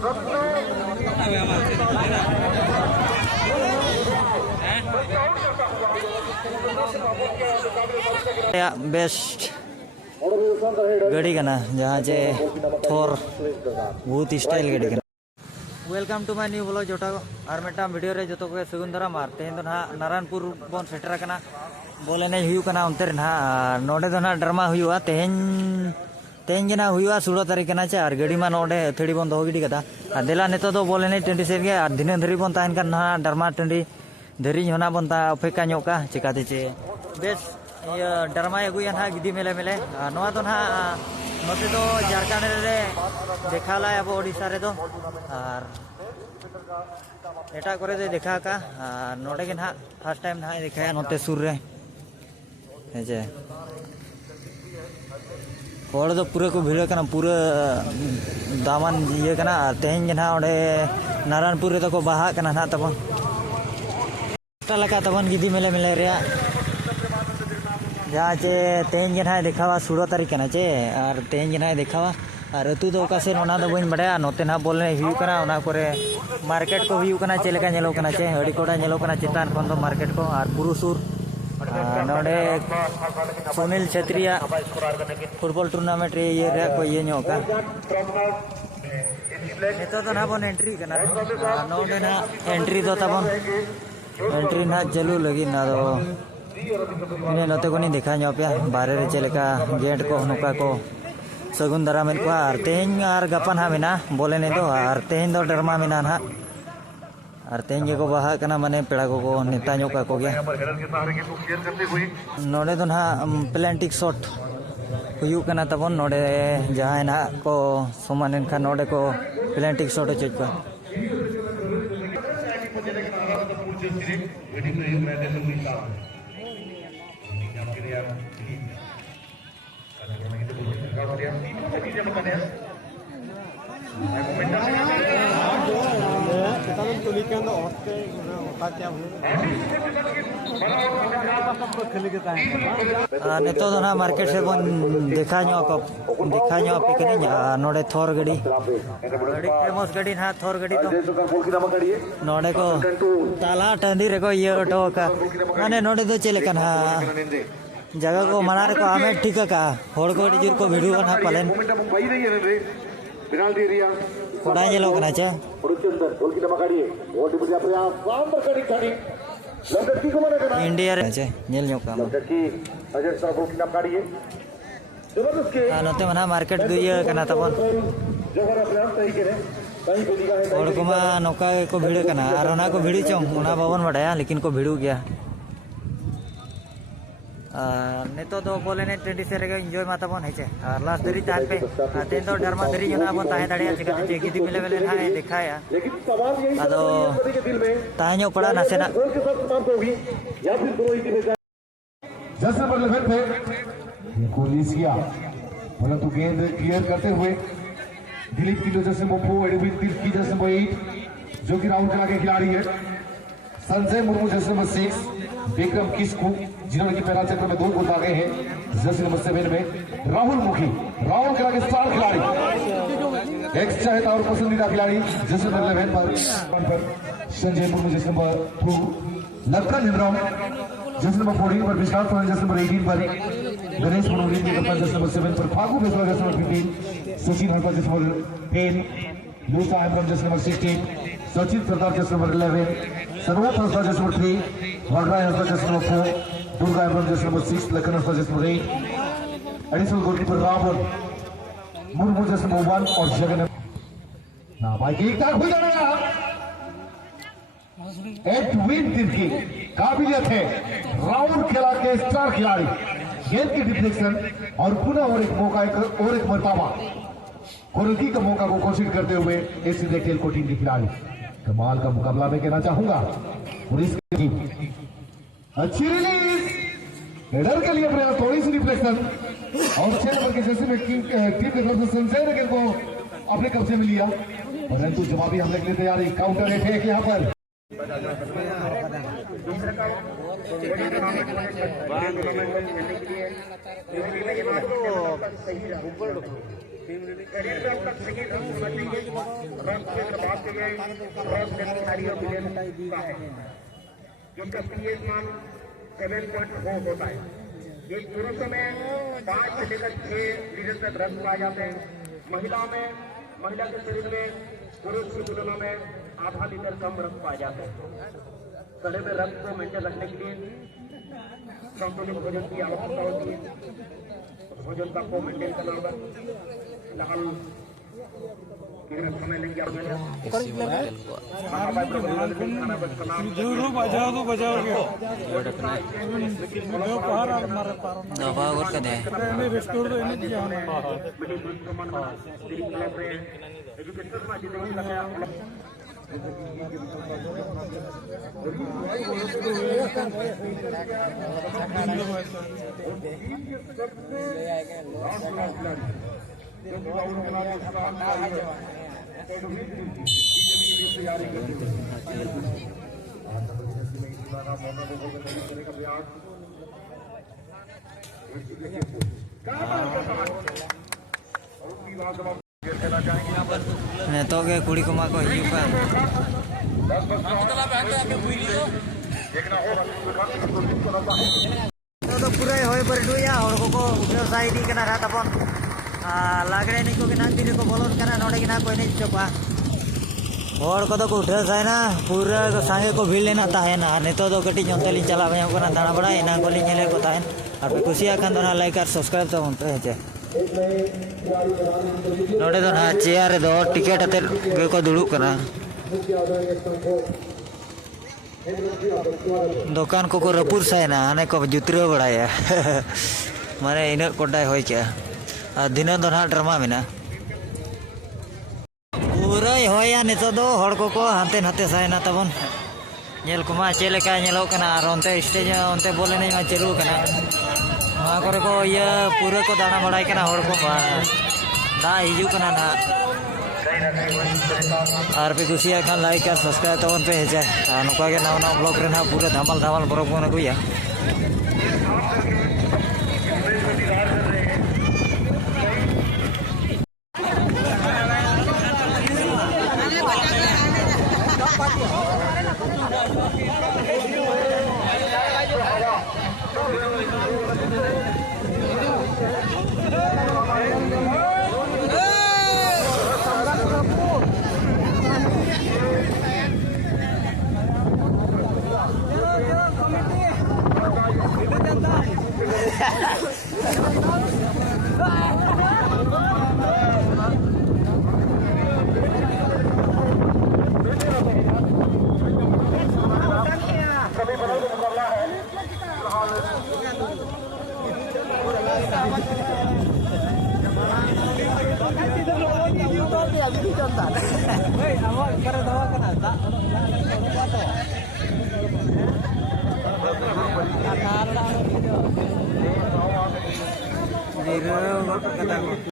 Best गाड़ी का जहाँ चे थोर बहुत स्टाइल गाड़ी का welcome to my new blog जोटा और मिट्टा वीडियो रे जो को सगुन दारा मार तेहन दो ना नारायणपुर बन सेटर कना बोले नहीं हुई कना उनते रे ना नोडे दो ना ड्रामा हुआ तेहन तेहन गे ना हुआ 16 तारीख कना चे और गाड़ी मा नोडे थड़ी बन दो गिडी कदा देला नेतो दो बोले नहीं टंडी सेट गे और दिन धरी बन ताहन कन ना ड्रामा टंडी धरी होना बनता अपेक्षा ᱧᱚᱜ का चिकाते चे बेस ये ड्रामा अगुया ना गिदी मेले मेले नोआ तो ना नोते तो झारखंड रे देखाला अब ओडिशा रे दो और एटा करे दे देखा का नोडे के ना फर्स्ट टाइम ना देखाया नोते सुर रे हेजे होड़ दो पूरे को भिड़ कना पूरा दामन ये कना तेहन के ना ओडे नारायणपुर रे तो को बाहा कना ना तबन लगा तबन गिदी मेले मेले रे जहाँ चे तेहन के ना देखावा 16 तारीख कना चे और तेहन के ना देखावा और अतु दो कासे ओना दो बइन बड़ाया नोते ना बोले हुई कना ओना करे मार्केट को हुई कना चे लेका नेलो कना चे हड़ी कोडा नेलो कना चितान खन दो मार्केट को और पुरुसुर नोडे सुनील छेत्रिया फुटबॉल टूर्नामेंट रे ये रे को ये ᱧᱚᱜ का नेतो तो ना बन एंट्री कना नोडे ना एंट्री दो तबन एंट्री ना चलू लगी ना दो इन्हें नोते को नहीं देखा ᱧᱚᱜ पे बाहर रे चलेका गेट को नुका को सगुन दारा मेन को और तेहन और गपन हा मेना बोले नहीं दो और तेहन दो डरमा मेना ना और तेहन के को बाहा कना माने पेड़ा को नेता ᱧᱚᱜ का को गया नोडे तो ना प्लांटिक शॉट हुयू कना तबन नोडे जहां ना को समान खा नोडे को प्लांटिक शॉट चेक को नेतो तो ना मार्केट से बन देखा पे कने नोडे थोर गड़ी फेमस गड़ी ना थोर गड़ी तो नोडे को ताला टंडी रे को ये ऑटो का माने नोडे तो चले कना जगह को मनार को आमे ठीक का होड़ को जुर को वीडियो ना पालन पेनाल्टी एरिया कोडा जेलो कना चे इंडिया रे चे नेल ᱧᱚᱜ का नोते मना मार्केट दो ये कना तबन होड़ को मा नोका को भिड़ कना और ओना को भिड़ी चों ओना बाबन बडाया लेकिन को भिड़ू गया नेतो तो बोले ने टेंडी से रेगा एंजॉय माता बन है और लास्ट दरी तान पे तेन तो डरमा दरी जना बन ताहे दाड़िया चिका चे गिदी मिले मिले ना दिखाया अदो ताहे पड़ा ना से ना जैसे पर लेवल पे कोलिस किया परंतु गेंद क्लियर करते हुए दिलीप की जैसे मोपो एडविन दिल की जैसे नंबर 8 जो कि राउंड करा के खिलाड़ी है संजय मुर्मू जैसे नंबर 6 विक्रम किस्कू जिन्होंने की पहला चक्र में 2 गोल दागे हैं जैसे नंबर 7 में राहुल मुखी राहुल करा के स्टार खिलाड़ी एक्स चाहता और पसंदीदा खिलाड़ी जैसे नंबर 11 पर संजय मुर्मू जैसे नंबर 2 लखन हिंद्राव जैसे नंबर 14 पर विशाल फरन जैसे नंबर 18 पर गणेश मनोहरी के कप्तान जैसे नंबर 7 पर फागू बेसरा जैसे नंबर 15 सचिन हरपा जैसे नंबर 10 लूसा हेमब्रम जैसे नंबर 16 सचिन सरदार जैसे नंबर 11 सर्वोत हंसदा जैसे नंबर 3 वडराय हंसदा जैसे नंबर 4 दुर्गा हेमब्रम जैसे नंबर 6 लखन हंसदा जैसे number 8 additional goalkeeper Ravan Murmu जैसे नंबर 1 और जगन ना भाई एक टाक हो जाएगा एडविन तिर्की काबिलियत है राउंड खेला के स्टार खिलाड़ी गेंद की डिफ्लेक्शन और पुनः और एक मौका और एक मरतबा गोलकी का मौका को कोशिश करते हुए एसी देखिए कोटिंग के खिलाड़ी कमाल का मुकाबला में कहना चाहूंगा और इसकी अच्छी रिलीज हेडर के लिए प्रयास थोड़ी सी रिफ्लेक्शन और 6 नंबर के जैसे में टीम के तरफ से संजय ने गेंद को अपने कब्जे में लिया परंतु जवाबी हमले के लिए तैयारी काउंटर अटैक यहाँ पर रंग के बाद से ये रंग खिलाड़ियों के लिए का है जिनका पीएच मान 7.4 होता है। ये पुरुषों में 5 से लेकर 6 लीटर तक रक्त पाए जाते हैं। महिला के शरीर में पुरुष की तुलना में आधा लीटर कम रक्त पाए जाते हैं। शरीर में रक्त को मेंटेन रखने के लिए संतुलित भोजन की आवश्यकता होती है। भोजन का को मेंटेन करना होगा। फिलहाल समय लेंगे नितों के कुड़ी को माको हिजुग का तो पूरा होय बरडुया और को व्यवसाय दी कना रात अपन लागड़े नहीं को के नाक दिन को बोलन कना नोडे के ना कोई नहीं चोपा और को तो उठे साय ना पूरा को संगे को भीड़ लेना ताहेना नितो तो कटी जोंते लिन चला बया कोना दाना बड़ा एना को लिन नेले को ताहेन और पे कुसिया खान दोना लाइक और सब्सक्राइब तो उन पे है नोडे तो ना चेयर दो टिकट अते गे को दुड़ू कना दुकान को रपुर साय ना आने को जुतरे बड़ाया माने इन कोडाय होय क्या दिन दो ना ड्रामा में ना पूरा होया नितो दो हड़ को हांते नाते साय ना तबन नेल कुमा चेलेका नेलो कना और ओनते स्टेज ओनते बोले नहीं मा चलू कना मा करे को ये पूरे को दाना बड़ाई कना हड़ को दा हिजू कना ना और पे कुसिया खान लाइक और सब्सक्राइब तबन पे हेजा नुका के नवा नवा ब्लॉग रे ना पूरे धमाल धमाल बरक बन अगुया